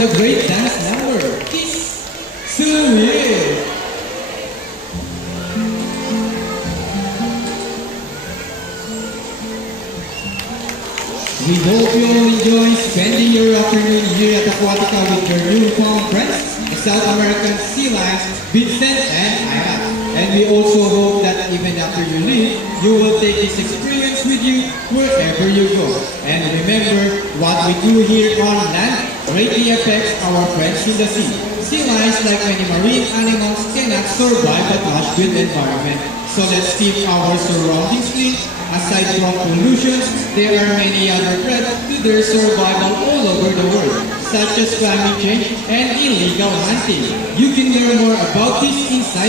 the great dance number, Kiss Suye. We hope you all enjoy spending your afternoon here at Aquatica with your newfound friends, the South American Sea Lions, Vincent and Ira. And we also hope that even after you leave, you will take this experience with you wherever you go. And remember, what we do here on land greatly affects our friends in the sea. Sea lions, like many marine animals, cannot survive a harsh wind environment. So let's keep our surroundings clean. Aside from pollution, there are many other threats to their survival all over the world, such as climate change and illegal hunting. You can learn more about this inside